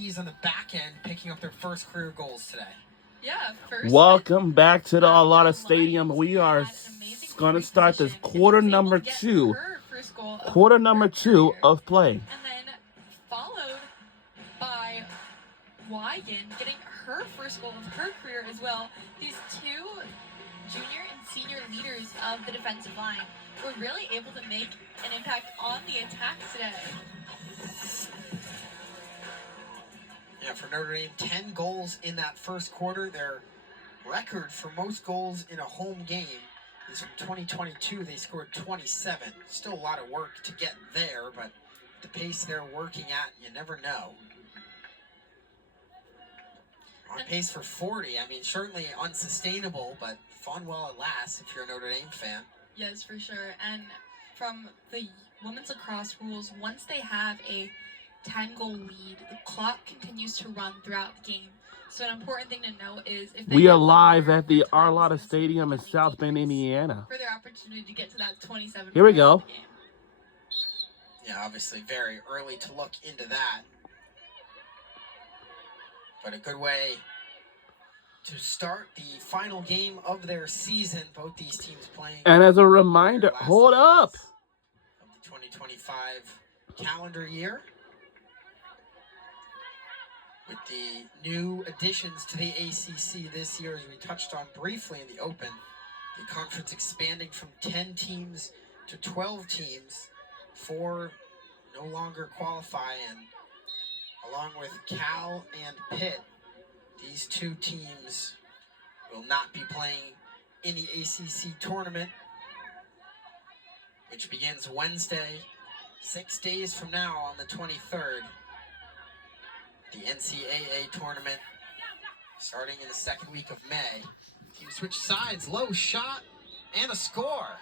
He's on the back end picking up their first career goals today. Yeah, first. Welcome back to the Arlotta Stadium. We are going to start this quarter number two of play. And then followed by Wigan getting her first goal of her career as well. These two junior and senior leaders of the defensive line were really able to make an impact on the attack today. Yeah, for Notre Dame, 10 goals in that first quarter. Their record for most goals in a home game is from 2022. They scored 27. Still a lot of work to get there, but the pace they're working at, you never know. On pace for 40. I mean, certainly unsustainable, but fun while it lasts if you're a Notre Dame fan. Yes, for sure. And from the women's lacrosse rules, once they have a 10-goal lead, the clock continues to run throughout the game. So an important thing to note is if we are live at the Arlotta Stadium in South Bend, Indiana. For their opportunity to get to that 27. Here we go. Yeah, obviously very early to look into that. But a good way to start the final game of their season. Both these teams playing. And as a reminder, hold up. Of the 2025 calendar year. With the new additions to the ACC this year, as we touched on briefly in the Open, the conference expanding from 10 teams to 12 teams. 4 no longer qualify, and along with Cal and Pitt, these two teams will not be playing in the ACC tournament, which begins Wednesday, 6 days from now on the 23rd. The NCAA tournament starting in the second week of May. Team switch sides, low shot, and a score.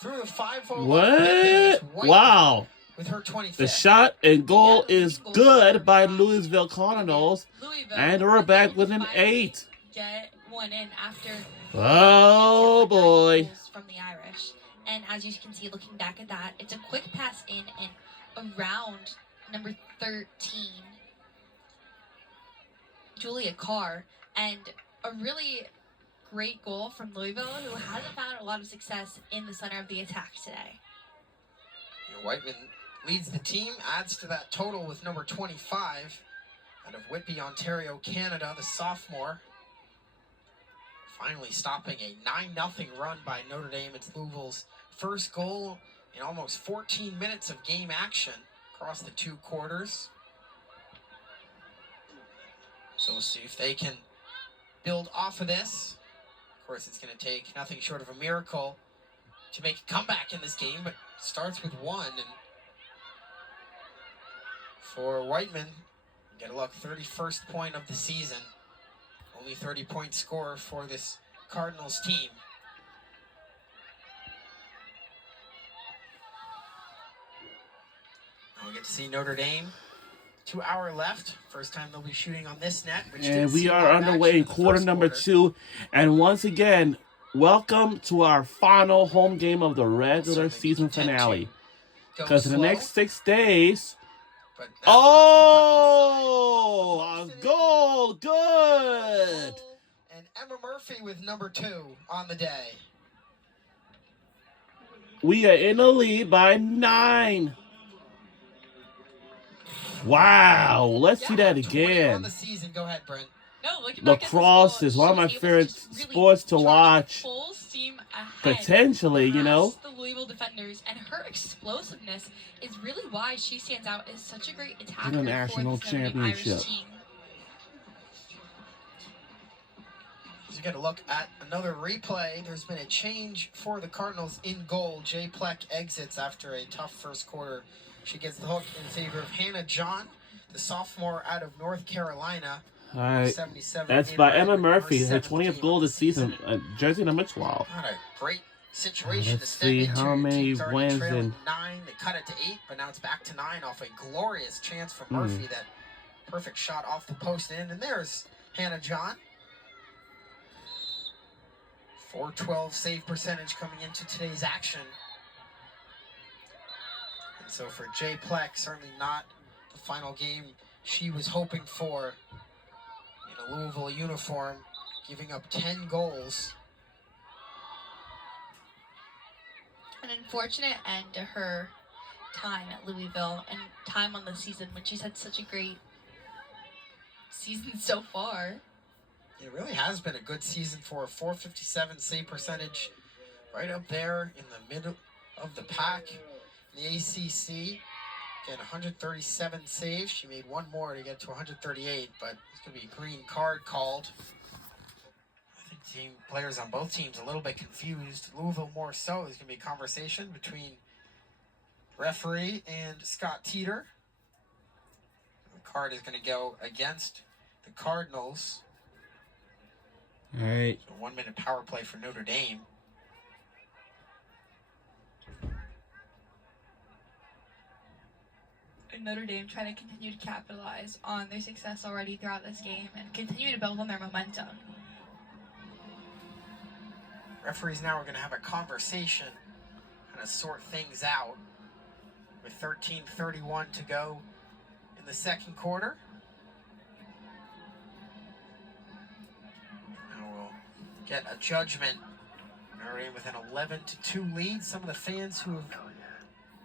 Through the 5-0. What? Wow. With her 25th. The shot and goal is good by Louisville Cardinals. And we're back with an 8. Get one in after. Oh, boy. From the Irish. And as you can see, looking back at that, it's a quick pass in and around number 13. Julia Carr, and a really great goal from Louisville, who hasn't found a lot of success in the center of the attack today. Whiteman leads the team, adds to that total with number 25 out of Whitby, Ontario, Canada, the sophomore. Finally stopping a 9-0 run by Notre Dame. It's Louisville's first goal in almost 14 minutes of game action across the 2 quarters. So we'll see if they can build off of this. Of course, it's going to take nothing short of a miracle to make a comeback in this game, but starts with 1. And for Whiteman, get a look, 31st point of the season. Only 30-point scorer for this Cardinals team. Now we get to see Notre Dame. 2 hours left. First time they'll be shooting on this net. And we are underway in quarter number 2. And once again, welcome to our final home game of the regular season finale. Because in the next 6 days... Oh! A goal! Good! And Emma Murphy with number 2 on the day. We are in the lead by 9. Wow, let's see that again. On the season. Go ahead, Brent. Lacrosse is one of my favorite sports to watch. Potentially, you know. The Louisville defenders, and her explosiveness is really why she stands out as such a great attacker. International championship. As you get a look at another replay, there's been a change for the Cardinals in goal. Jay Pleck exits after a tough first quarter. She gets the hook in favor of Hannah John, the sophomore out of North Carolina. All right, that's by Emma Murphy, her 20th goal this season, jersey number 12. Not a great situation Let's see how many wins and 9. They cut it to 8, but now it's back to 9 off a glorious chance from Murphy. That perfect shot off the post in, and there's Hannah John. .412 save percentage coming into today's action. And so for Jay Pleck, certainly not the final game she was hoping for in a Louisville uniform, giving up 10 goals. An unfortunate end to her time at Louisville and time on the season when she's had such a great season so far. It really has been a good season for a 457 save percentage, right up there in the middle of the pack. In the ACC, again, 137 saves. She made one more to get to 138, but it's going to be a green card called. I think team players on both teams a little bit confused. Louisville more so. There's going to be a conversation between referee and Scott Teeter. The card is going to go against the Cardinals. All right. So 1 minute power play for Notre Dame. And Notre Dame trying to continue to capitalize on their success already throughout this game and continue to build on their momentum. Referees now are going to have a conversation, kind of sort things out with 13:31 to go in the second quarter. Now we'll get a judgment. Notre Dame with an 11-2 lead. Some of the fans who have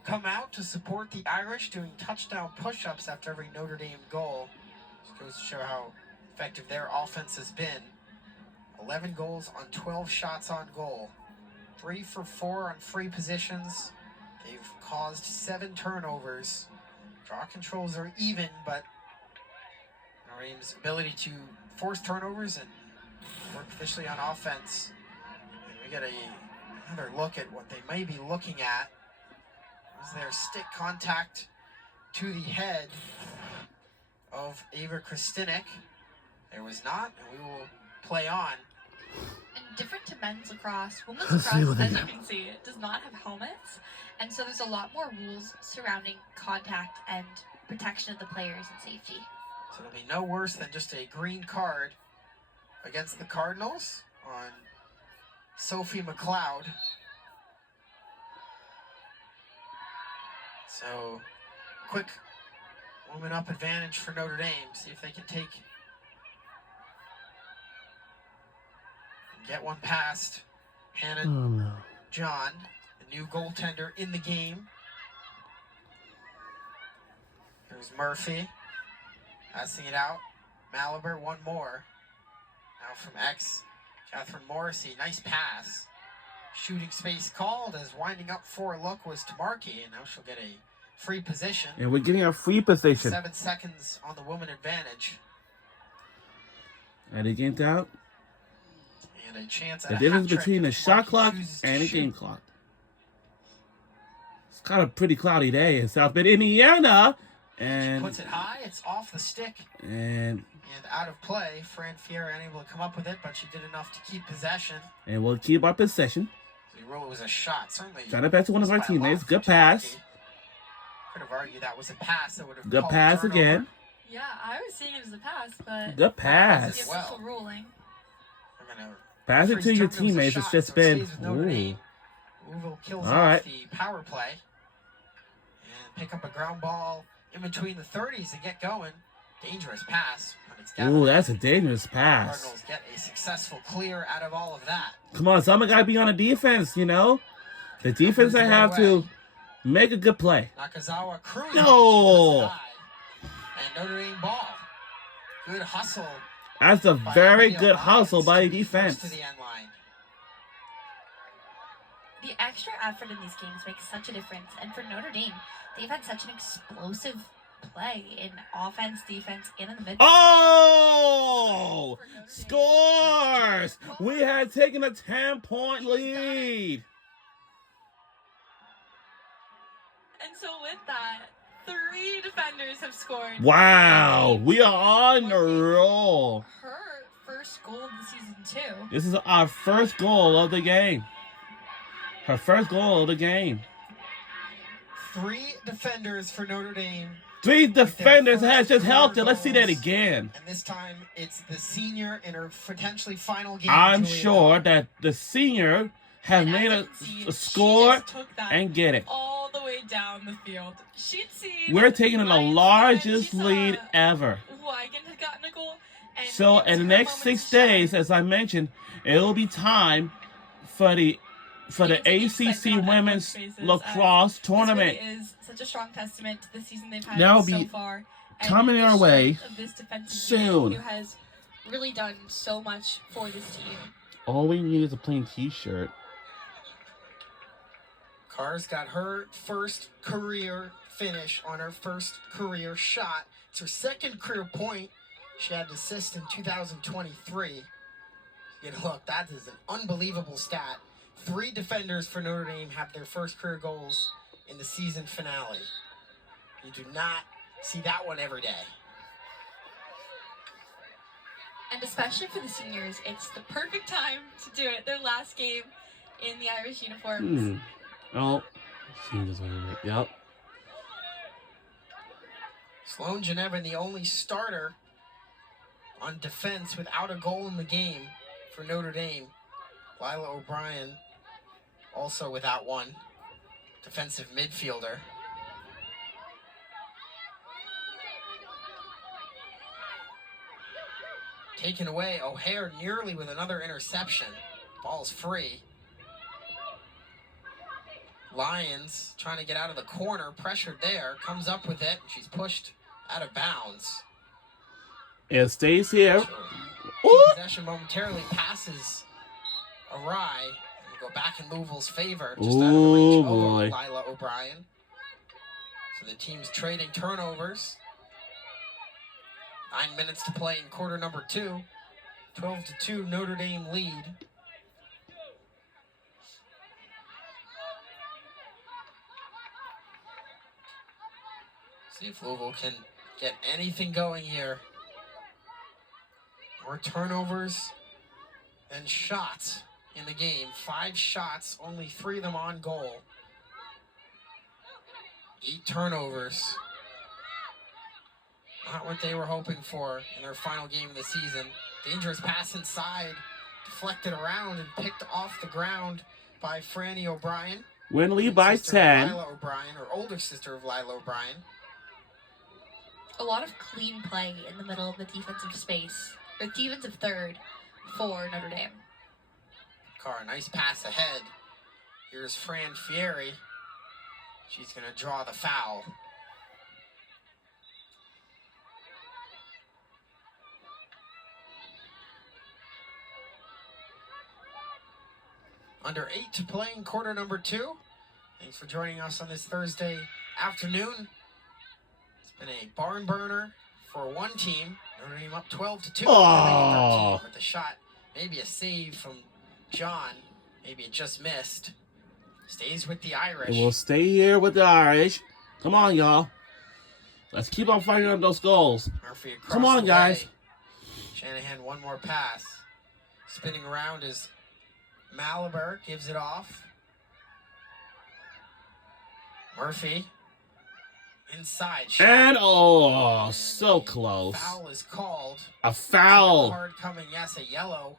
come out to support the Irish doing touchdown push-ups after every Notre Dame goal. Just goes to show how effective their offense has been. 11 goals on 12 shots on goal. 3 for 4 on free positions. They've caused 7 turnovers. Draw controls are even, but Notre Dame's ability to force turnovers and work efficiently on offense. And we get another look at what they may be looking at. Was there stick contact to the head of Ava Kristinek? There was not, and we will play on. And different to men's lacrosse, women's Let's see lacrosse, what they as you have. can see, it does not have helmets. And so there's a lot more rules surrounding contact and protection of the players and safety. So it'll be no worse than just a green card against the Cardinals on Sophie McLeod. So, quick woman up advantage for Notre Dame. See if they can get one past Hannah Oh no. John, the new goaltender in the game. There's Murphy passing it out. Malaber, one more. Now from X, Catherine Morrissey. Nice pass. Shooting space called as winding up for a look was to Markey, and now she'll get a free position. And we're getting a free position. 7 seconds on the woman advantage. And it gained out. And a chance at The a difference hat trick between the if shot Markey clock chooses to and the shoot. game clock. It's kind of a pretty cloudy day in South Bend, Indiana. She And puts it high, it's off the stick and and out of play. Fran Fiera unable to come up with it, but she did enough to keep possession. we'll keep our possession. So you rule it was a shot, certainly. Got it back to one of our by a lot teammates. for Good pass. Cherokee. Could have argued that was a pass that would have Good called pass turnover. again. Yeah, I was seeing it as a pass, but Good the pass. official ruling. We're gonna Pass it referee's to your determined it was a teammates. It's shot, just so it been. stays with Notre Ooh. Dame. Louisville kills All off right. the power play and pick up a ground ball in between the 30s and get going. Dangerous pass, but it's gathered. Ooh, that's a dangerous pass. Cardinals get a successful clear out of all of that. Come on, someone got to be on the defense, you know? The defense they have to make a good play. Nakazawa cruising. No. And Notre Dame ball. Good hustle. That's a by very Abigail good Hines hustle by to the be first defense. To the end line. The extra effort in these games makes such a difference. And for Notre Dame, they've had such an explosive play in offense, defense, and in the mid. Oh! Scores! We had taken a 10-point lead. And so with that, 3 defenders have scored. Wow, we are on the roll. Her first goal of the season too. This is our first goal of the game. Her first goal of the game. 3 defenders for Notre Dame. 3 defenders has just helped it. Let's see that again. And this time it's the senior in her potentially final game. I'm Julia sure Carr. that the senior have And made as a you can see, she score just took that and get it. all the way down the field. She'd seen We're taking the Lions largest she saw lead ever. Wigan had gotten a goal, and So it was in the her next moment 6 to shine. days, as I mentioned, it will be time for the ACC Women's Lacrosse Tournament. This really is such a strong testament to the season they've had That'll so be far. And coming the our way strength of this defensive soon. unit who has really done so much for this team. All we need is a plain T-shirt. Carr's got her first career finish on her first career shot. It's her second career point. She had an assist in 2023. Look, that is an unbelievable stat. 3 defenders for Notre Dame have their first career goals in the season finale. You do not see that one every day. And especially for the seniors, it's the perfect time to do it. Their last game in the Irish uniforms. Oh, seniors winning it. Yep. Sloan Genevin, the only starter on defense without a goal in the game for Notre Dame. Lila O'Brien also without one. Defensive midfielder. Taken away. O'Hare nearly with another interception. Ball's free. Lions trying to get out of the corner. Pressured there. Comes up with it. She's pushed out of bounds. It stays here. Possession momentarily passes awry. And go back in Louisville's favor. Just out of the reach of Lila O'Brien. So the team's trading turnovers. 9 minutes to play in quarter number 2. 12-2 Notre Dame lead. See if Louisville can get anything going here. More turnovers and shots in the game. 5 shots, only 3 of them on goal. 8 turnovers. Not what they were hoping for in their final game of the season. Dangerous pass inside, deflected around and picked off the ground by Franny O'Brien. Win lead by 10. Lila O'Brien, or older sister of Lila O'Brien. A lot of clean play in the middle of the defensive space, or defensive third for Notre Dame. Carr, nice pass ahead. Here's Fran Fieri. She's going to draw the foul. Under 8 to play in quarter number 2. Thanks for joining us on this Thursday afternoon. It's been a barn burner for one team. Notre Dame up 12-2. Oh. With the shot, maybe a save from John. Maybe it just missed. Stays with the Irish. It will stay here with the Irish. Come on, y'all. Let's keep on fighting on those goals. Murphy across Come on, the guys. way. Shanahan, one more pass. Spinning around is Malaber, gives it off. Murphy. Inside. Shot. And so close. Foul is called. A foul. Card coming, yes, a yellow.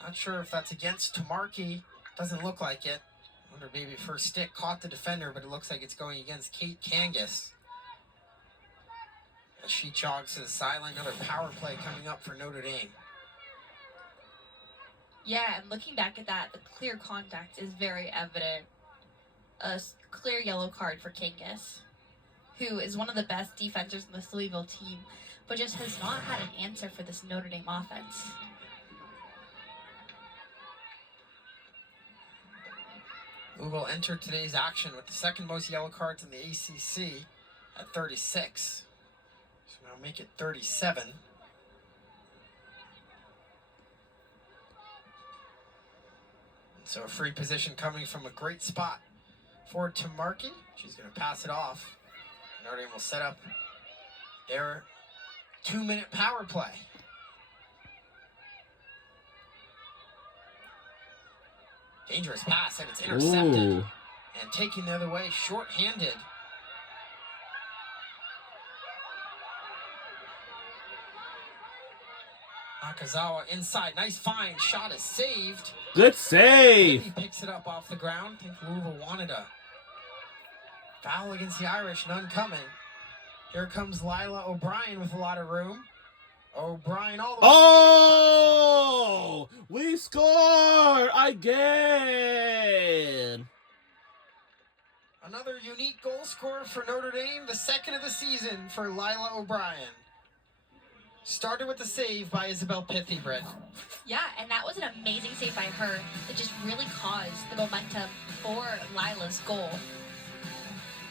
Not sure if that's against Tamarki. Doesn't look like it. I wonder maybe first stick caught the defender, but it looks like it's going against Kate Kangas. As she jogs to the sideline, another power play coming up for Notre Dame. Yeah, and looking back at that, the clear contact is very evident. A clear yellow card for Kangas, who is one of the best defenders in the Louisville team, but just has not had an answer for this Notre Dame offense. Louisville entered today's action with the second most yellow cards in the ACC at 36. So now make it 37. So a free position coming from a great spot for Tamarki. She's going to pass it off. Notre Dame will set up their 2-minute power play. Dangerous pass, and it's intercepted. Ooh. And taking the other way, short-handed. Nakazawa inside. Nice find. Shot is saved. Good save. He picks it up off the ground. I think Louisville wanted a foul against the Irish. None coming. Here comes Lila O'Brien with a lot of room. O'Brien all the way. Oh! We scored again. Another unique goal scorer for Notre Dame. The second of the season for Lila O'Brien. Started with the save by Isabel Pithy, Britt. Yeah, and that was an amazing save by her. It just really caused the momentum for Lila's goal.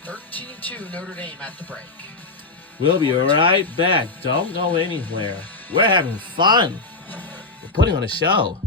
13-2 Notre Dame at the break. We'll be right back. Don't go anywhere. We're having fun. We're putting on a show.